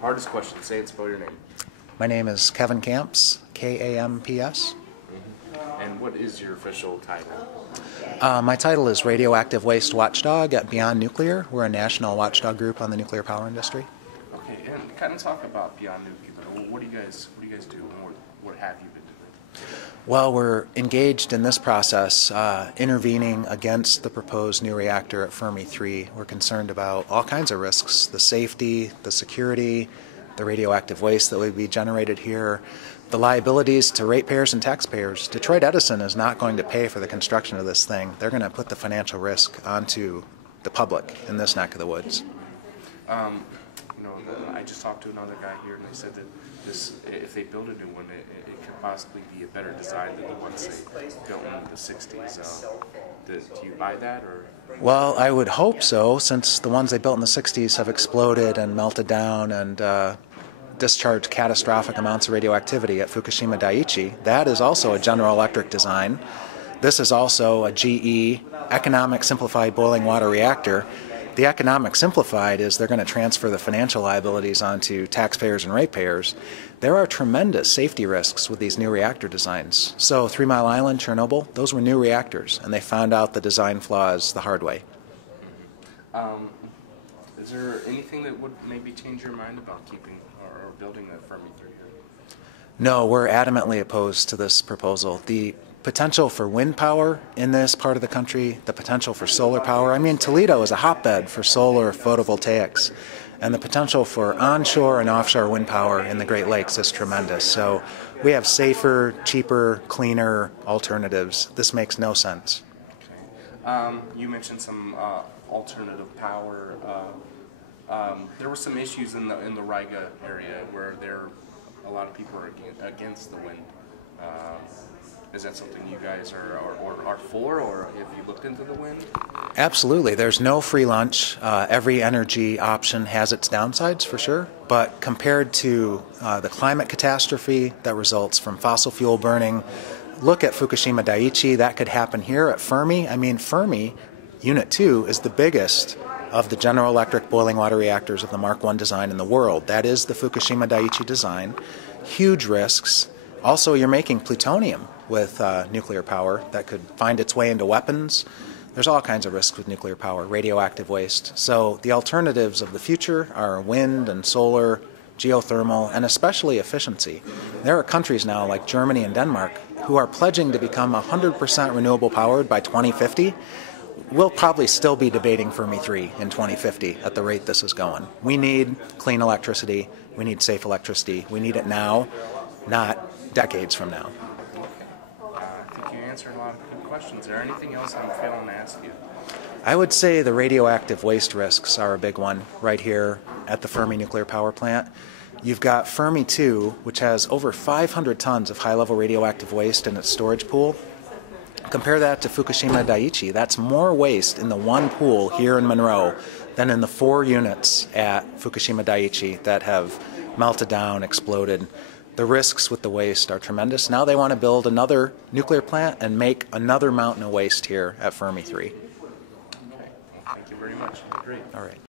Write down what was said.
Hardest question. Say and spell your name. My name is Kevin Camps, K-A-M-P-S. And what is your official title? My title is Radioactive Waste Watchdog at Beyond Nuclear. We're a national watchdog group on the nuclear power industry. Okay, and kind of talk about Beyond Nuclear. What do you guys do, and what have you been doing? Well, we're engaged in this process, intervening against the proposed new reactor at Fermi 3. We're concerned about all kinds of risks: the safety, the security, the radioactive waste that would be generated here, the liabilities to ratepayers and taxpayers. Detroit Edison is not going to pay for the construction of this thing. They're going to put the financial risk onto the public in this neck of the woods. I just talked to another guy here, and they said that if they build a new one, it could possibly be a better design than the ones they built in the 60s. Do you buy that, or? Well, I would hope so, since the ones they built in the 60s have exploded and melted down and discharged catastrophic amounts of radioactivity at Fukushima Daiichi. That is also a General Electric design. This is also a GE economic simplified boiling water reactor. The economic simplified is they're going to transfer the financial liabilities onto taxpayers and ratepayers. There are tremendous safety risks with these new reactor designs. So 3 Mile Island, Chernobyl, those were new reactors, and they found out the design flaws the hard way. Is there anything that would maybe change your mind about keeping or building a Fermi 3 here? No, we're adamantly opposed to this proposal. The potential for wind power in this part of the country, the potential for solar power. I mean, Toledo is a hotbed for solar photovoltaics, and the potential for onshore and offshore wind power in the Great Lakes is tremendous. So we have safer, cheaper, cleaner alternatives. This makes no sense. Okay. You mentioned some alternative power. There were some issues in the Riga area where a lot of people are against the wind. Is that something you guys are for, or have you looked into the wind? Absolutely. There's no free lunch. Every energy option has its downsides, for sure. But compared to the climate catastrophe that results from fossil fuel burning, look at Fukushima Daiichi. That could happen here at Fermi. I mean, Fermi Unit 2 is the biggest of the General Electric boiling water reactors of the Mark I design in the world. That is the Fukushima Daiichi design. Huge risks. Also, you're making plutonium with nuclear power that could find its way into weapons. There's all kinds of risks with nuclear power, radioactive waste. So the alternatives of the future are wind and solar, geothermal, and especially efficiency. There are countries now like Germany and Denmark who are pledging to become 100% renewable powered by 2050. We'll probably still be debating Fermi 3 in 2050 at the rate this is going. We need clean electricity. We need safe electricity. We need it now, not decades from now. I think you answered a lot of good questions. Is there anything else I'm failing to ask you? I would say the radioactive waste risks are a big one right here at the Fermi nuclear power plant. You've got Fermi 2, which has over 500 tons of high-level radioactive waste in its storage pool. Compare that to Fukushima Daiichi. That's more waste in the one pool here in Monroe than in the 4 units at Fukushima Daiichi that have melted down, exploded. The risks with the waste are tremendous. Now they want to build another nuclear plant and make another mountain of waste here at Fermi 3. Okay. Well, thank you very much. Great. All right.